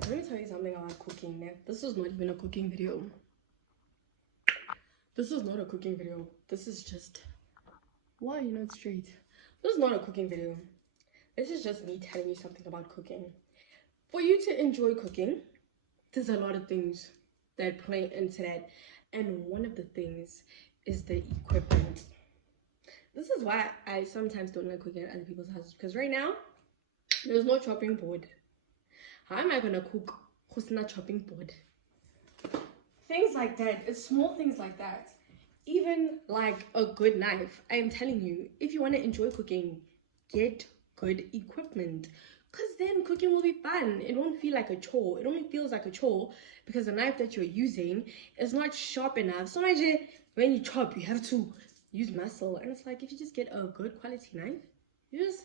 Let me tell you something about cooking, man. This is not even a cooking video. This is not a cooking video. This is just... Why are you not straight? This is not a cooking video. This is just me telling you something about cooking. For you to enjoy cooking, there's a lot of things that play into that. And one of the things is the equipment. This is why I sometimes don't like cooking at other people's houses. Because right now, there's no chopping board. How am I gonna cook who's not chopping board? Things like that. It's small things like that. Even like a good knife. I am telling you, if you want to enjoy cooking, get good equipment. Because then cooking will be fun. It won't feel like a chore. It only feels like a chore because the knife that you're using is not sharp enough. So when you chop, you have to use muscle. And it's like, if you just get a good quality knife, you just...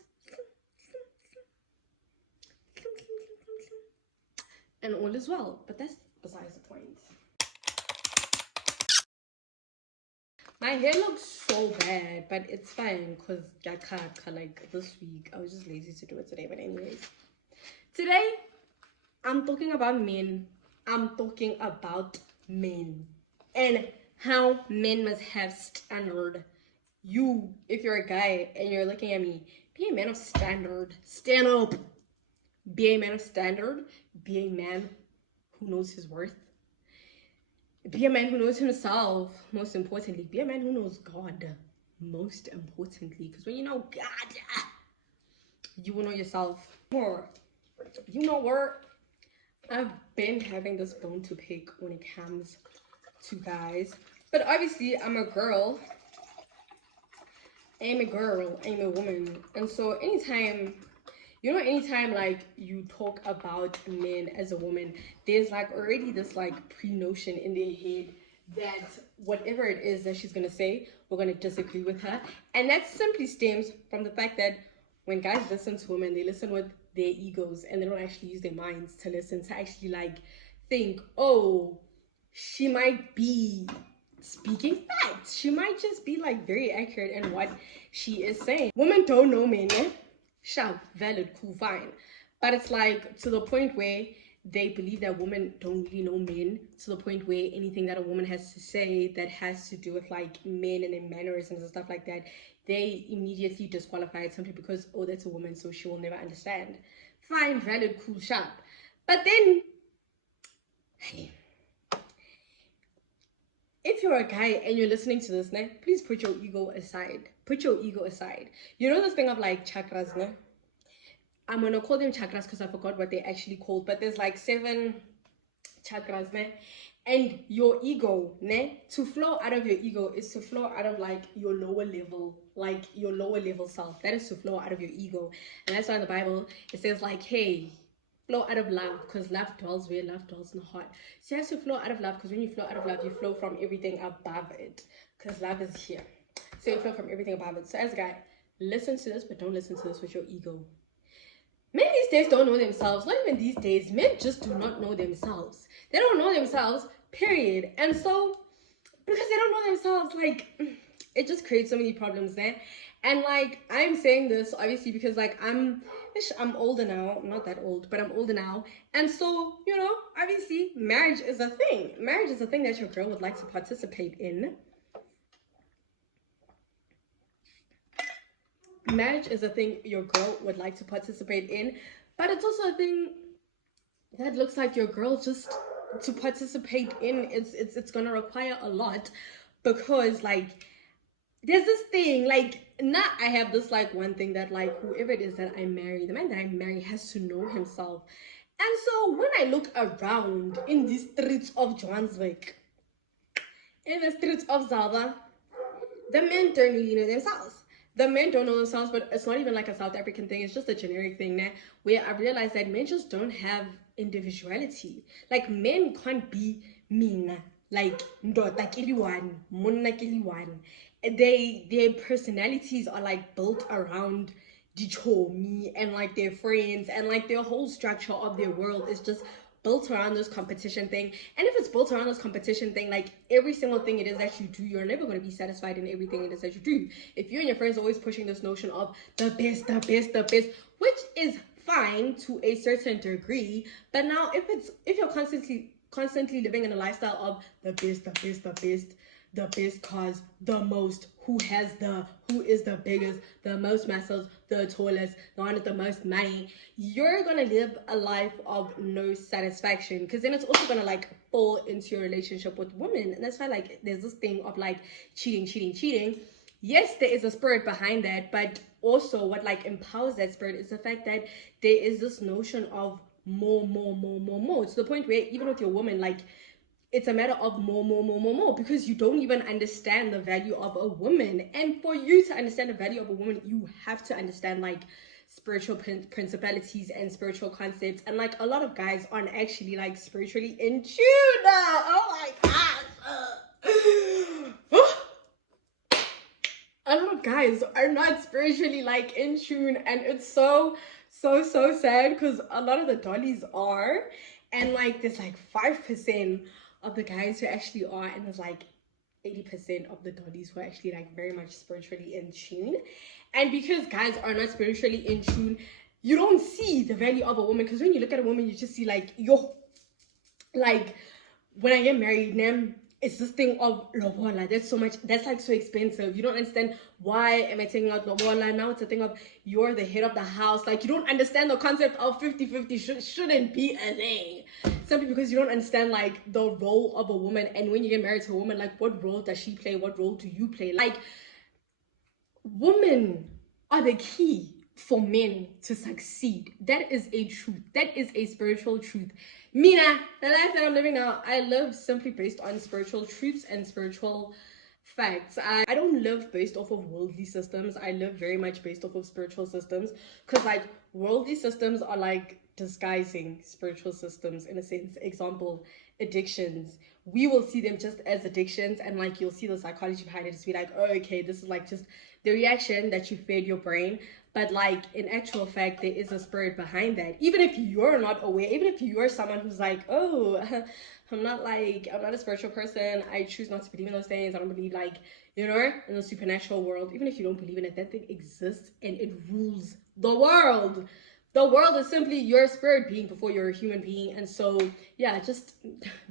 and all is well. But that's besides the point. My hair looks so bad, but it's fine because like this week I was just lazy to do it today. But anyways, today I'm talking about men. I'm talking about men and how men must have standard. You, if you're a guy and you're looking at me, be a man of standard. Stand up. Be a man of standard. Be a man who knows his worth. Be a man who knows himself, most importantly. Be a man who knows God, most importantly. Because when you know God, you will know yourself more. You know what? I've been having this bone to pick when it comes to guys. But obviously, I'm a girl. I'm a woman. And so anytime like you talk about men as a woman, there's like already this like pre-notion in their head that whatever it is that she's gonna say, we're gonna disagree with her. And that simply stems from the fact that when guys listen to women, they listen with their egos and they don't actually use their minds to listen, to actually like think, oh, she might be speaking facts. She might just be like very accurate in what she is saying. Women don't know men, eh? Sure, valid, cool, fine. But it's like to the point where they believe that women don't really know men, to the point where anything that a woman has to say that has to do with like men and their mannerisms and stuff like that, they immediately disqualify it simply because, oh, that's a woman, so she will never understand. Fine, valid, cool, sharp. But then, hey, if you're a guy and you're listening to this, ne, please put your ego aside. Put your ego aside. You know this thing of like chakras, ne? I'm gonna call them chakras because I forgot what they're actually called, but there's like 7 chakras, ne? And your ego, ne? To flow out of your ego is to flow out of like your lower level, like your lower level self. That is to flow out of your ego. And that's why in the Bible it says like, hey, flow out of love, because love dwells where love dwells in the heart. So you have to flow out of love, because when you flow out of love, you flow from everything above it, because love is here. So you flow from everything above it. So as a guy, listen to this, but don't listen to this with your ego. Men these days don't know themselves. Not even these days. Men just do not know themselves. They don't know themselves, period. And so, because they don't know themselves, like, it just creates so many problems there. And like, I'm saying this obviously because like I'm older now. I'm not that old, but I'm older now. And so, you know, obviously marriage is a thing. Marriage is a thing that your girl would like to participate in. Marriage is a thing your girl would like to participate in, but it's also a thing that looks like your girl just to participate in. It's gonna require a lot, because like there's this thing like, now I have this like one thing that like whoever it is that I marry, the man that I marry has to know himself. And so when I look around in the streets of Johannesburg, in the streets of Zalba, the men don't really know themselves. The men don't know themselves, but it's not even like a South African thing. It's just a generic thing now, where I realized that men just don't have individuality. Like, men can't be mina, like ndota kiliwan, monna kiliwan. Their personalities are like built around me and like their friends, and like their whole structure of their world is just built around this competition thing. And if it's built around this competition thing, like every single thing it is that you do, you're never going to be satisfied in everything it is that you do. If you and your friends are always pushing this notion of the best, which is fine to a certain degree. But now if you're constantly living in a lifestyle of the best, the best cars, the most, who is the biggest, the most muscles, the tallest, the one with the most money, you're gonna live a life of no satisfaction, because then it's also gonna like fall into your relationship with women. And that's why like there's this thing of like cheating. Yes, there is a spirit behind that, but also what like empowers that spirit is the fact that there is this notion of more, to the point where even with your woman, like it's a matter of more, because you don't even understand the value of a woman. And for you to understand the value of a woman, you have to understand like spiritual principalities and spiritual concepts. And like a lot of guys aren't actually like spiritually in tune. Oh my gosh. A lot of guys are not spiritually like in tune, and it's so sad, because a lot of the dollies are, and like there's like 5% of the guys who actually are, and there's like 80% of the dollies who are actually like very much spiritually in tune. And because guys are not spiritually in tune, you don't see the value of a woman, because when you look at a woman, you just see like, yo, like when I get married, nem, it's this thing of lobola. That's so much, that's like so expensive. You don't understand, why am I taking out lobola? Now it's a thing of you're the head of the house. Like you don't understand the concept of 50-50 shouldn't be a thing. Simply because you don't understand like the role of a woman. And when you get married to a woman, like what role does she play? What role do you play? Like women are the key for men to succeed. That is a truth. That is a spiritual truth. Mina, the life that I'm living now, I live simply based on spiritual truths and spiritual facts. I don't live based off of worldly systems. I live very much based off of spiritual systems, because like worldly systems are like disguising spiritual systems in a sense. Example, addictions, we will see them just as addictions, and like you'll see the psychology behind it to be like, oh, okay, this is like just the reaction that you fed your brain. But like in actual fact, there is a spirit behind that. Even if you're not aware, even if you're someone who's like, oh, I'm not a spiritual person, I choose not to believe in those things, I don't believe like, you know, in the supernatural world. Even if you don't believe in it, that thing exists and it rules the world. The world is simply your spirit being before you're a human being. And so yeah, just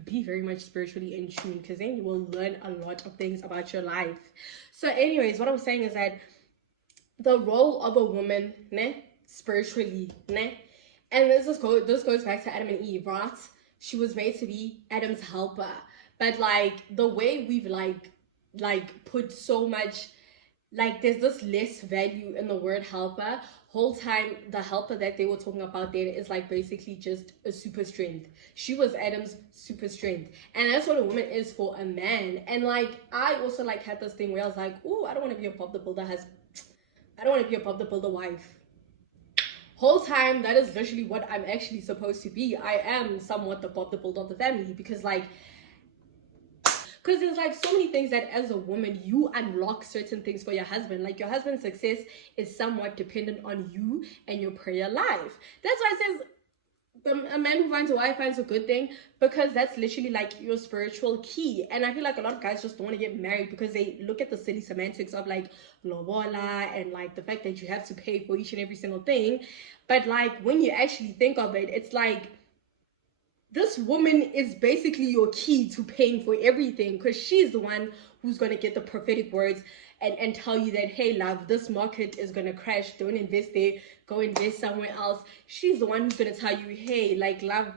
be very much spiritually in tune, because then you will learn a lot of things about your life. So anyways, what I was saying is that the role of a woman, ne, spiritually, ne, and this goes back to Adam and Eve, right? She was made to be Adam's helper, but like the way we've like put so much, like there's this less value in the word helper. Whole time the helper that they were talking about there is like basically just a super strength. She was Adam's super strength, and that's what a woman is for a man. And like I also like had this thing where I was like, oh, I don't want to be a Bob the Builder wife. Whole time that is literally what I'm actually supposed to be. I am somewhat the Bob the Builder of the family, because there's like so many things that as a woman you unlock certain things for your husband. Like your husband's success is somewhat dependent on you and your prayer life. That's why it says a man who finds a wife finds a good thing, because that's literally like your spiritual key. And I feel like a lot of guys just don't want to get married because they look at the silly semantics of like lobola and like the fact that you have to pay for each and every single thing. But like when you actually think of it, it's like this woman is basically your key to paying for everything, because she's the one who's going to get the prophetic words and tell you that, hey love, this market is going to crash, don't invest there, go invest somewhere else. She's the one who's going to tell you, hey, like love,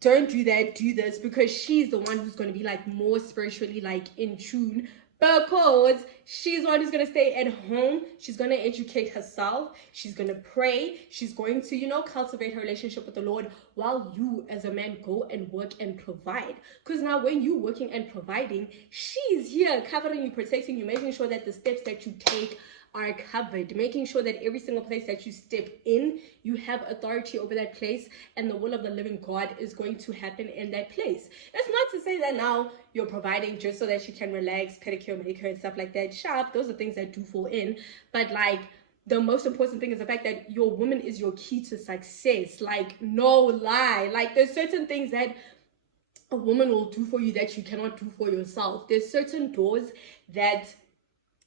don't do that, do this, because she's the one who's going to be like more spiritually like in tune, because she's the one who's going to stay at home. She's going to educate herself, she's going to pray, she's going to, you know, cultivate her relationship with the Lord, while you as a man go and work and provide. Because now when you're working and providing, she's here covering you, protecting you, making sure that the steps that you take are covered, making sure that every single place that you step in, you have authority over that place, and the will of the living God is going to happen in that place. It's not to say that now you're providing just so that you can relax, pedicure, manicure, and stuff like that. Sharp, those are things that do fall in, but like the most important thing is the fact that your woman is your key to success. Like no lie, like there's certain things that a woman will do for you that you cannot do for yourself. There's certain doors that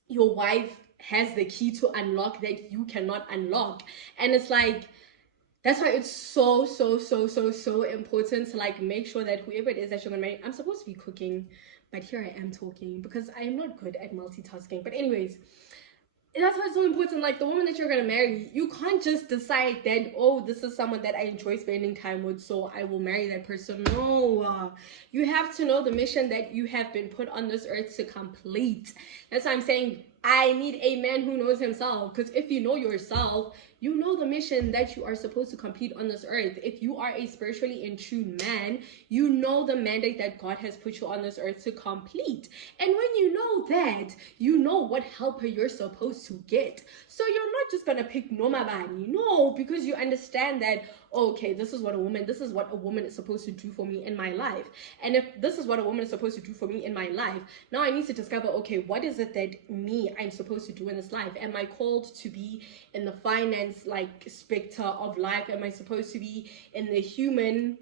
your wife has the key to unlock that you cannot unlock. And it's like That's why it's so important to like make sure that whoever it is that you're gonna marry, I'm supposed to be cooking, but here I am talking because I am not good at multitasking. But anyways, that's why it's so important. Like the woman that you're gonna marry, you can't just decide that, oh, this is someone that I enjoy spending time with, so I will marry that person. No, you have to know the mission that you have been put on this earth to complete. That's why I'm saying I need a man who knows himself. Because if you know yourself, you know the mission that you are supposed to complete on this earth. If you are a spiritually in tune man, you know the mandate that God has put you on this earth to complete. And when you know that, you know what helper you're supposed to get. So you're not just gonna pick nomabani, no, because you understand that, okay, this is what a woman is supposed to do for me in my life. And if this is what a woman is supposed to do for me in my life, now I need to discover, okay, what is it that I'm supposed to do in this life? Am I called to be in the finance like specter of life? Am I supposed to be in the human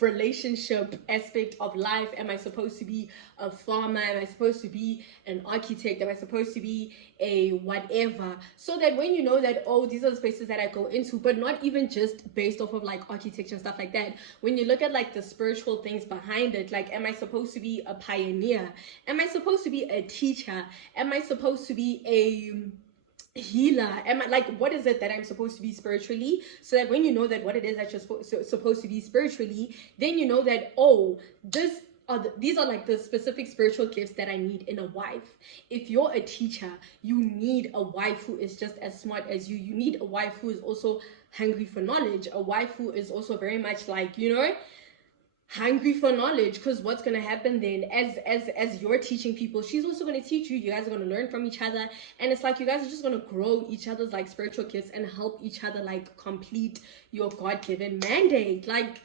relationship aspect of life? Am I supposed to be a farmer? Am I supposed to be an architect? Am I supposed to be a whatever? So that when you know that, oh, these are the spaces that I go into, but not even just based off of like architecture and stuff like that. When you look at like the spiritual things behind it, like, am I supposed to be a pioneer? Am I supposed to be a teacher? Am I supposed to be a healer? Am I like, what is it that I'm supposed to be spiritually? So that when you know that what it is that you're supposed to be spiritually, then you know that, oh, these are like the specific spiritual gifts that I need in a wife. If you're a teacher, you need a wife who is just as smart as you. You need a wife who is also hungry for knowledge, a wife who is also very much like, hungry for knowledge. Because what's going to happen then, as you're teaching people, she's also going to teach you. You guys are going to learn from each other, and it's like you guys are just going to grow each other's like spiritual gifts and help each other like complete your God-given mandate. Like,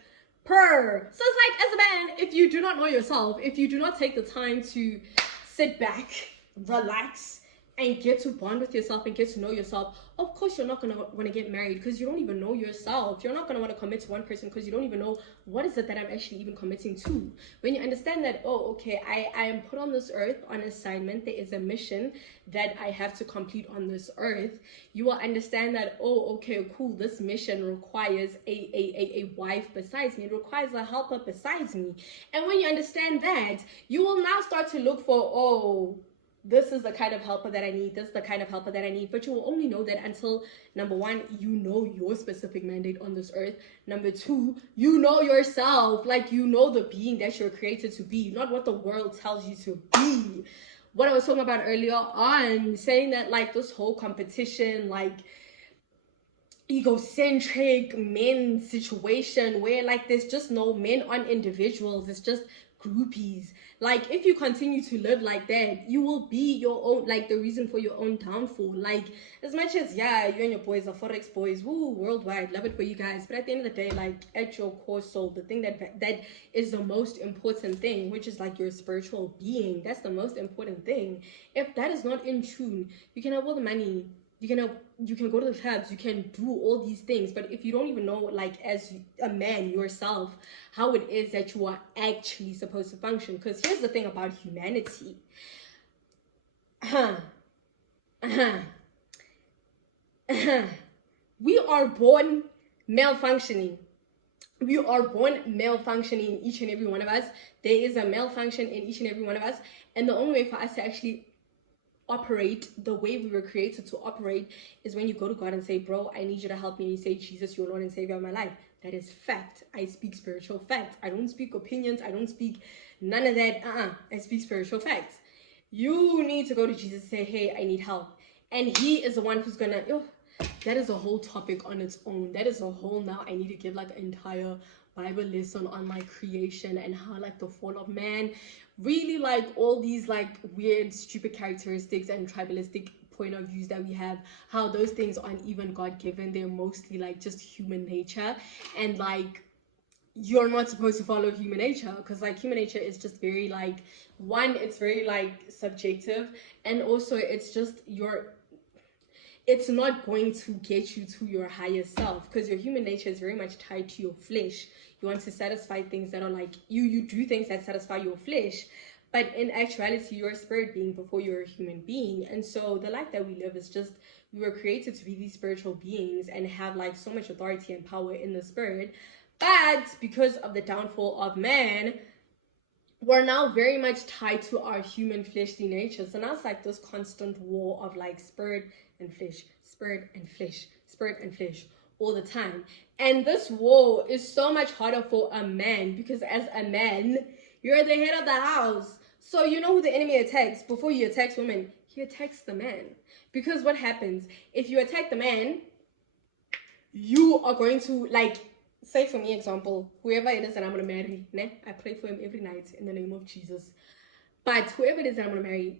so it's like, as a man, if you do not know yourself, if you do not take the time to sit back, relax, and get to bond with yourself and get to know yourself, of course you're not going to want to get married, because you don't even know yourself. You're not going to want to commit to one person because you don't even know what is it that I'm actually even committing to. When you understand that, oh, okay, I am put on this earth on assignment, there is a mission that I have to complete on this earth, you will understand that, oh, okay, cool, this mission requires a wife besides me. It requires a helper besides me. And when you understand that, you will now start to look for, oh, this is the kind of helper that I need. This is the kind of helper that I need. But you will only know that until, number one, you know your specific mandate on this earth. Number two, you know yourself. Like, you know the being that you're created to be, not what the world tells you to be. What I was talking about earlier on, saying that like this whole competition, like egocentric men situation where like there's just no men on individuals, it's just groupies. Like, if you continue to live like that, you will be your own, like, the reason for your own downfall. Like, as much as, yeah, you and your boys are Forex boys, woo, worldwide, love it for you guys, but at the end of the day, like, at your core soul, the thing that is the most important thing, which is like your spiritual being, that's the most important thing. If that is not in tune, you can have all the money, you can go to the clubs, you can do all these things, but if you don't even know, like, as a man yourself, how it is that you are actually supposed to function. Because here's the thing about humanity, we are born malfunctioning. We are born malfunctioning, each and every one of us. There is a malfunction in each and every one of us, and the only way for us to actually operate the way we were created to operate is when you go to God and say, bro, I need you to help me. And you say, Jesus, your Lord and Savior of my life. That is fact. I speak spiritual facts. I don't speak opinions. I don't speak none of that. I speak spiritual facts. You need to go to Jesus and say, hey, I need help. And he is the one who's gonna, that is a whole topic on its own. That is a whole, now I need to give like an entire Bible lesson on like creation and how like the fall of man, really like all these like weird stupid characteristics and tribalistic point of views that we have, how those things aren't even God-given. They're mostly like just human nature, and like you're not supposed to follow human nature, because like human nature is just very like, one, it's very like subjective, and also it's just it's not going to get you to your higher self, because your human nature is very much tied to your flesh. You want to satisfy things that are like you do things that satisfy your flesh, but in actuality you're a spirit being before you're a human being. And so the life that we live is just We were created to be these spiritual beings and have like so much authority and power in the spirit. But because of the downfall of man, we're now very much tied to our human fleshly nature. So now it's like this constant war of like spirit and flesh, spirit and flesh, spirit and flesh all the time. And this war is so much harder for a man because as a man, you're the head of the house. So you know who the enemy attacks before he attacks women. He attacks the man. Because what happens? If you attack the man, you are going to like, say for me example, whoever it is that I'm going to marry, ne? I pray for him every night in the name of Jesus. But whoever it is that I'm going to marry,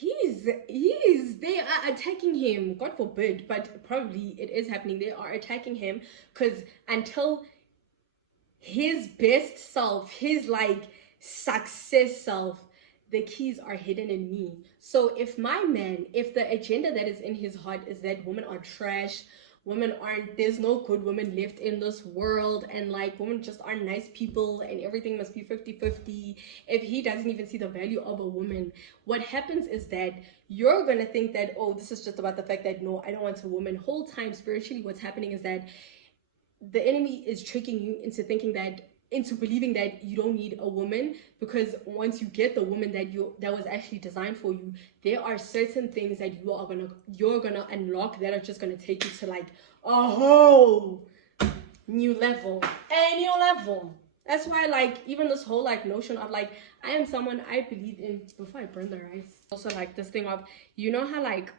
they are attacking him. God forbid, but probably it is happening. They are attacking him because until his best self, his like success self, the keys are hidden in me. So if my man, if the agenda that is in his heart is that women are trash, women aren't, there's no good women left in this world, and like women just aren't nice people and everything must be 50-50, if he doesn't even see the value of a woman, what happens is that you're gonna think that, oh, this is just about the fact that no, I don't want a woman. Whole time spiritually what's happening is that the enemy is tricking you into thinking that, into believing that you don't need a woman, because once you get the woman that was actually designed for you, there are certain things that you're gonna unlock that are just gonna take you to like a whole new level. That's why like even this whole like notion of like I am someone I believe in, before I burn the rice, also like this thing of, you know how like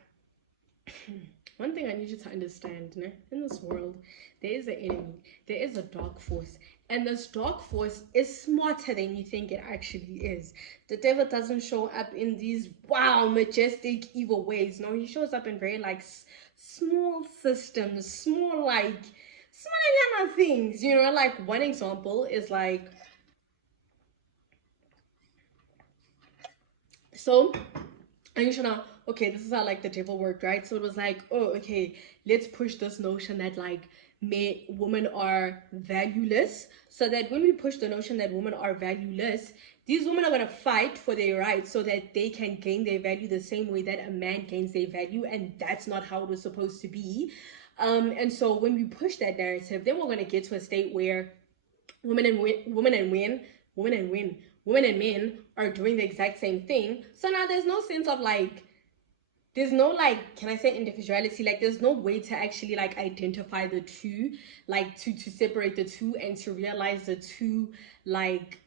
one thing I need you to understand, né? In this world, there is an enemy, there is a dark force, and this dark force is smarter than you think it actually is. The devil doesn't show up in these wow, majestic, evil ways. No, he shows up in very like small systems, small kind of things. You know, like one example is like, so Aisha, okay, this is how like the devil worked, right? So it was like, oh, okay, let's push this notion that like women are valueless, so that when we push the notion that women are valueless, these women are going to fight for their rights so that they can gain their value the same way that a man gains their value, and that's not how it was supposed to be. And so when we push that narrative, then we're going to get to a state where women and men are doing the exact same thing. So now there's no sense of like, there's no like, can I say individuality? Like there's no way to actually like identify the two, like to separate the two and to realize the two, like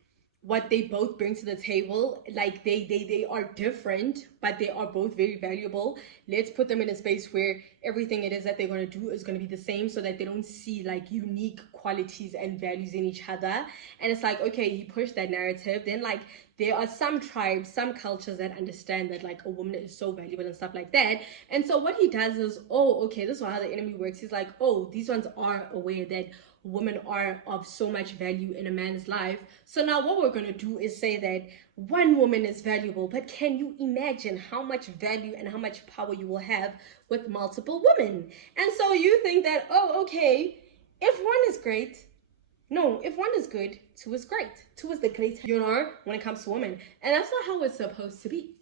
what they both bring to the table. Like they are different, but they are both very valuable. Let's put them in a space where everything it is that they're going to do is going to be the same, so that they don't see like unique qualities and values in each other. And it's like, okay, you push that narrative, then like there are some tribes, some cultures that understand that like a woman is so valuable and stuff like that. And so what he does is, oh, okay, this is how the enemy works. He's like, oh, these ones are aware that women are of so much value in a man's life. So now what we're going to do is say that one woman is valuable, but can you imagine how much value and how much power you will have with multiple women? And so you think that, oh, okay, if one is great, no, if one is good, two is great. Two is the great, you know, when it comes to women. And that's not how it's supposed to be.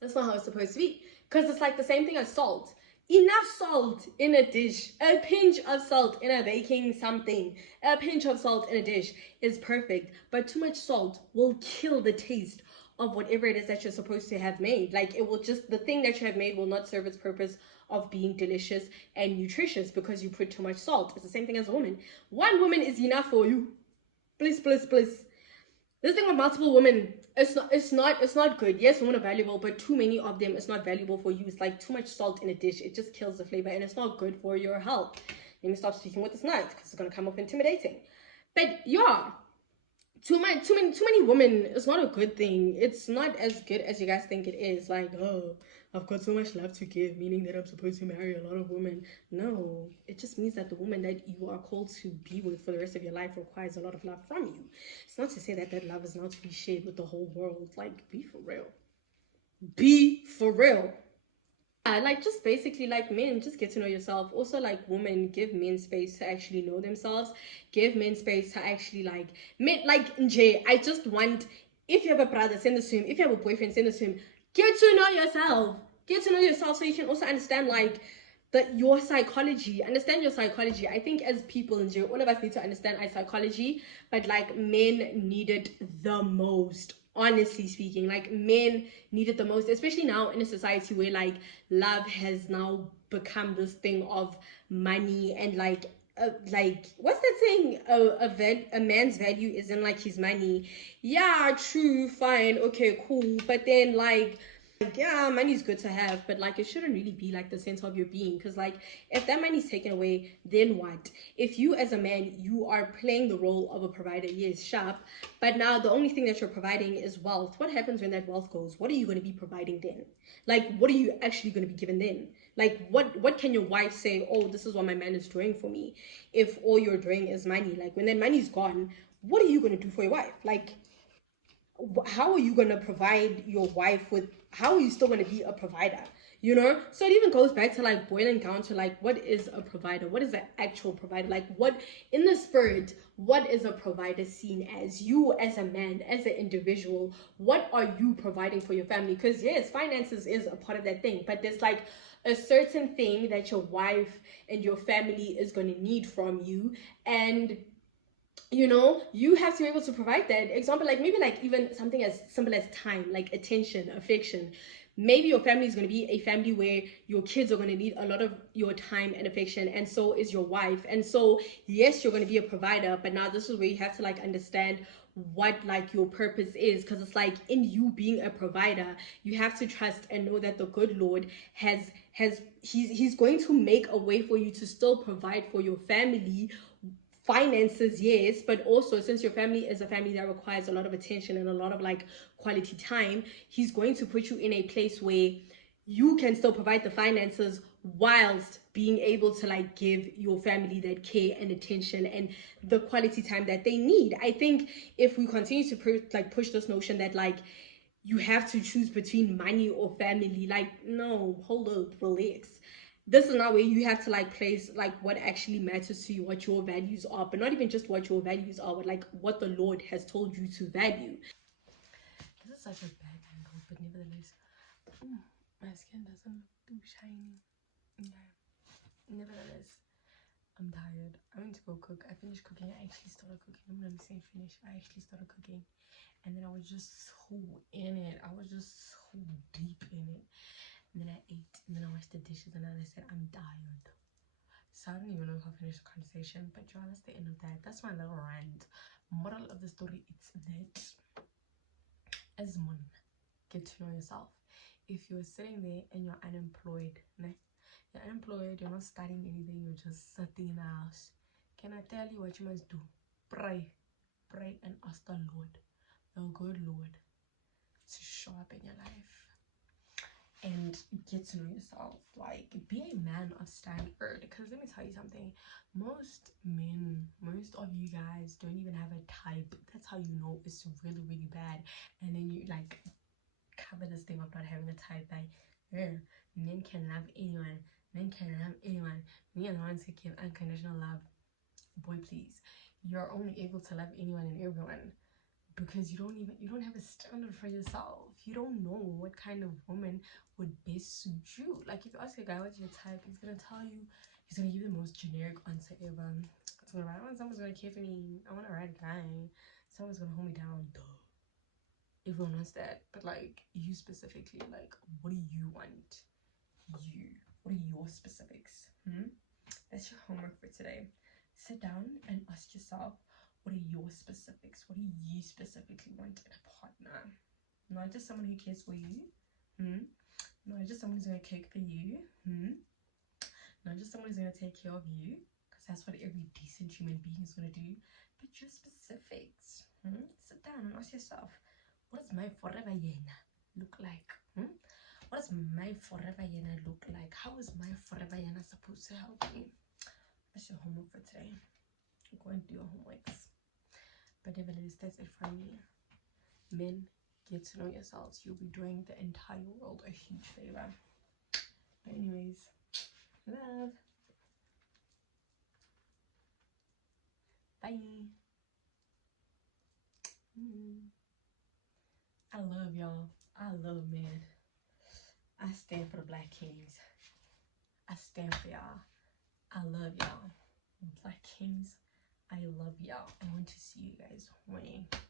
That's not how it's supposed to be. Because it's like the same thing as salt. Enough salt in a dish, a pinch of salt in a baking something, a pinch of salt in a dish is perfect. But too much salt will kill the taste of whatever it is that you're supposed to have made. Like it will just, the thing that you have made will not serve its purpose of being delicious and nutritious because you put too much salt. It's the same thing as a woman. One woman is enough for you. Please. This thing with multiple women, it's not good. Yes, women are valuable, but too many of them is not valuable for you. It's like too much salt in a dish. It just kills the flavor and it's not good for your health. Let me stop speaking with this knife because it's gonna come off intimidating. But yeah, too many women is not a good thing. It's not as good as you guys think it is. Like, oh, I've got so much love to give, meaning that I'm supposed to marry a lot of women. No, it just means that the woman that you are called to be with for the rest of your life requires a lot of love from you. It's not to say that that love is not to be shared with the whole world. Like, be for real. Be for real. Like just basically like men, just get to know yourself. Also like women, give men space to actually know themselves. Give men space to actually like men, like Jay, I just want, if you have a brother, send this to him. If you have a boyfriend, send this to him. Get to know yourself. Get to know yourself so you can also understand like your psychology. Understand your psychology. I think as people in general, all of us need to understand our psychology, but like men need it the most. Honestly speaking, like men need it the most, especially now in a society where like love has now become this thing of money and like what's that saying, a man's value is in like his money. Yeah, true, fine, okay, cool, but then like yeah, money's good to have, but like it shouldn't really be like the center of your being. Because like if that money's taken away, then what? If you as a man, you are playing the role of a provider, yes, sharp, but now the only thing that you're providing is wealth. What happens when that wealth goes? What are you going to be providing then? Like what are you actually going to be given then? Like what can your wife say, oh, this is what my man is doing for me, if all you're doing is money? Like when that money's gone, what are you going to do for your wife? Like how are you going to provide your wife with, how are you still going to be a provider, you know? So it even goes back to like boiling down to like what is a provider, what is an actual provider, like what in the spirit, what is a provider seen as? You as a man, as an individual, what are you providing for your family? Because yes, finances is a part of that thing, but there's like a certain thing that your wife and your family is going to need from you, and you know, you have to be able to provide that. Example, like maybe like even something as simple as time, like attention, affection. Maybe your family is going to be a family where your kids are going to need a lot of your time and affection, and so is your wife. And so yes, you're going to be a provider, but now this is where you have to like understand what like your purpose is, because it's like in you being a provider, you have to trust and know that the good Lord he's going to make a way for you to still provide for your family. Finances, yes, but also since your family is a family that requires a lot of attention and a lot of like quality time, he's going to put you in a place where you can still provide the finances whilst being able to like give your family that care and attention and the quality time that they need. I think if we continue to push this notion that like you have to choose between money or family, like no, hold up, relax. This is not where you have to like place like what actually matters to you, what your values are, but not even just what your values are, but like what the Lord has told you to value. This is such a bad angle, but nevertheless, my skin doesn't look too shiny. Yeah. Nevertheless, I'm tired. I went to go cook. I finished cooking. I actually started cooking. I'm gonna say finish. I actually started cooking, and then I was just so in it. I was just so deep in it. And then I ate, and then I washed the dishes, and then I said, I'm tired. So I don't even know if I finished the conversation, but y'all, that's the end of that. That's my little rant. Moral of the story, it's that as one, get to know yourself. If you're sitting there and you're unemployed, you're unemployed, you're not studying anything, you're just sitting in the house, can I tell you what you must do? Pray. Pray and ask the Lord, the good Lord, to show up in your life. And get to know yourself. Like, be a man of standard. Because let me tell you something, most men, most of you guys don't even have a type. That's how you know it's really, really bad. And then you like cover this thing of not having a type, like men can love anyone, men can love anyone, me and the ones who give unconditional love. Boy, please, you're only able to love anyone and everyone because you don't have a standard for yourself. You don't know what kind of woman would best suit you. Like if you ask a guy what's your type, he's gonna tell you, he's gonna give the most generic answer ever. So I want someone's gonna care for me, I want a right guy, someone's gonna hold me down. Duh, everyone wants that, but like you specifically, like what do you want? You, what are your specifics? That's your homework for today. Sit down and ask yourself, what are your specifics? What do you specifically want in a partner? Not just someone who cares for you. Not just someone who's going to cook for you. Not just someone who's going to take care of you, because that's what every decent human being is going to do. But your specifics. Sit down and ask yourself, what does my forever yena look like? What does my forever yena look like? How is my forever yena supposed to help me? That's your homework for today. Go and do your homeworks. But nevertheless, that's it from me. Men, get to know yourselves. You'll be doing the entire world a huge favor. But anyways, love. Bye. I love y'all. I love men. I stand for the Black Kings. I stand for y'all. I love y'all. Black Kings, I love y'all. I want to see you guys win.